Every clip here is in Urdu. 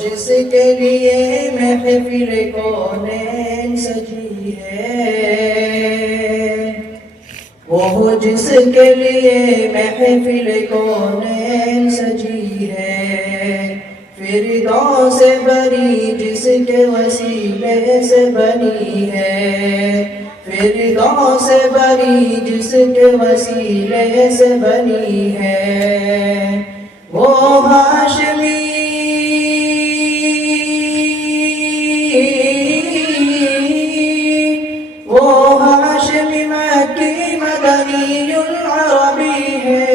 جس کے لیے محفل کونین سجی ہے، وہ جس کے لیے محفل کونین سجی ہے، فردوس سے بری جس کے وسیلے سے بنی ہے، فردوس سے بری جس کے وسیلے سے بنی ہے، وہ ہاشمی مکی مدنی العربی ہے،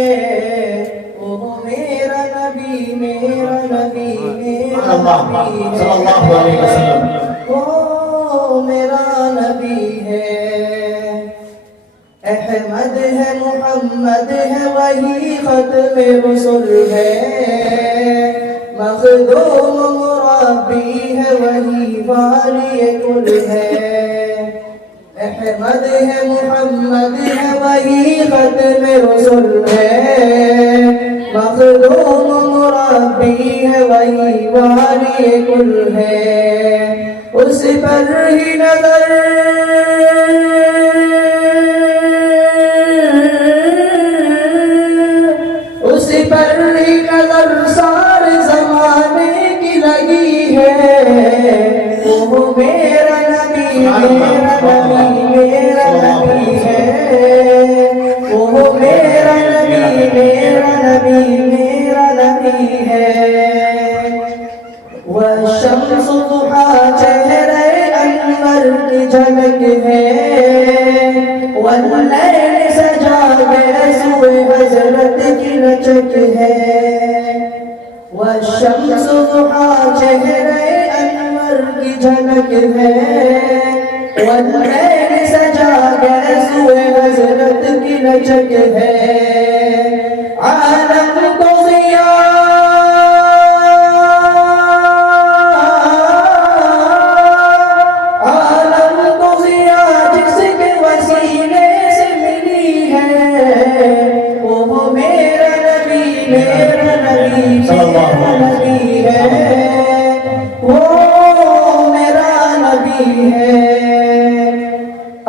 وہ میرا نبی میرا نبی میرا نبی ہے، صلی اللہ علیہ وسلم، وہ میرا نبی ہے، احمد ہے محمد ہے وہی ختم رسل ہے، مخدوم مربی ہے وہی والی کل ہے، احمد ہے محمد ہے وہی ختم رسل ہے، مخدوم مربی ہے وہی والی کل ہے، اس پر ہی نظر پر ہی نظر سارے زمانے کی لگی ہے، وہ میرا نبی میرا نبی میرا نبی ہے، وہ میرا نبی میرا نبی میرا نبی ہے، والشمس ضحا چہرے انور کی جھلک ہے، واللیل سجا کے سوئے حضرت کی لچک ہے، والشمس ضحا چہرے انور کی جھلک ہے، واللیل سجا کے سوئے حضرت کی لچک ہے، عالم کو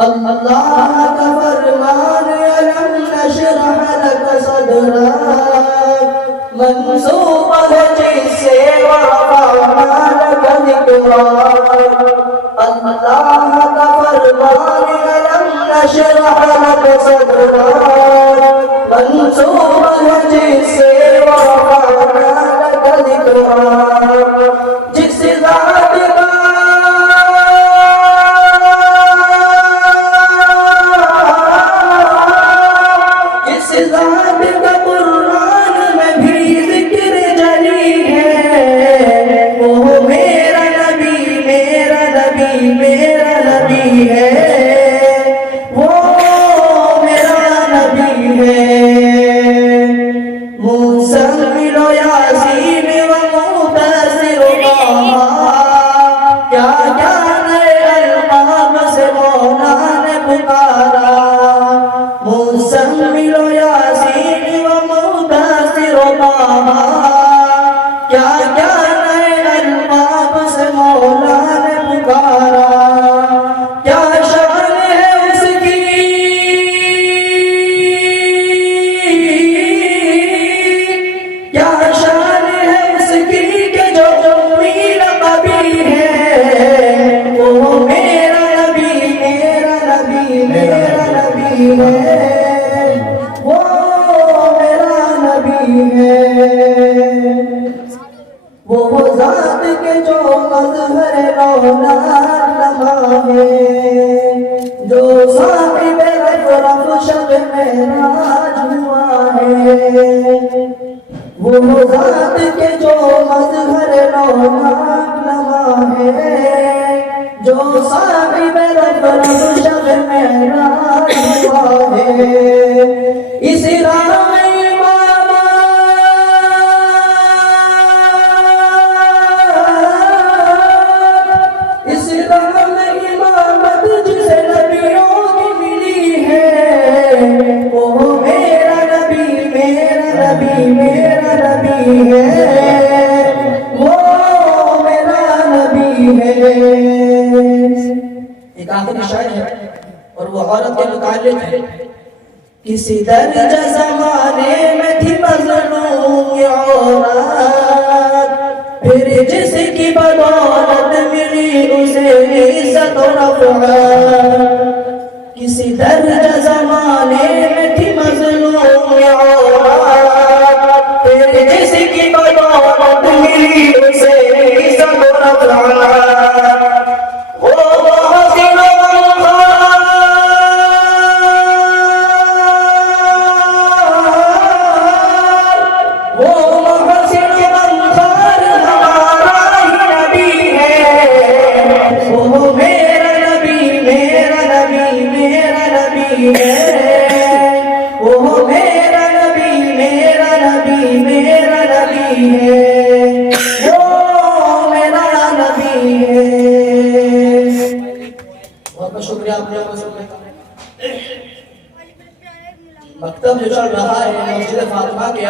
اللہ کا فرمان علم نشرح لك صدرك منصوب ہے جس سے ورفعنا لك ذکرك، اللہ کا فرمان علم نشرح لك صدرك منصوب ہے جس سے ورفعنا لك ذکرك، جس ذات کا قرآن میں بھی ذکر جلی ہے، وہ میرا نبی میرا نبی میرا نبی ہے، وہ میرا نبی ہے، مزمل یاسین و مدثر طہ، کیا کیا نئے القاب سے مولا نے پکارا، مزمل یاسین و مدثر طہ، کیا کیا نئے القاب سے مولا نے پکارا، کیا شان ہے اس کی کیا شان ہے اس کی کہ جو امی لقبی ہے، وہ میرا نبی میرا نبی میرا نبی ہے، وہ میرا نبی ہے، وہ ذات کے جو مظہر رونق نما ہے، جو صاحب رفرف شب معراج ہوا ہے، وہ ذات کے جو مظہر رونق نما ہے، جو صاحب رفرف شب معراج ہوا ہے، اس راہ میں امامت ہے. ایک آخری شاعر ہے اور وہ عورت کے متعلق ہے. کسی درجہ زمانے میں تھی مظلوم یہ عورت، پھر جس کی بدولت ملی اسے عزت و رفعت. کسی درجہ زمانے میں تھی مظلوم یہ عورت، پھر جس کی بدولت ملی اسے عزت و رفعت. وہ محسن شکریہ آپ نے مکتب جو چل رہا ہے مسجد فاطمہ کے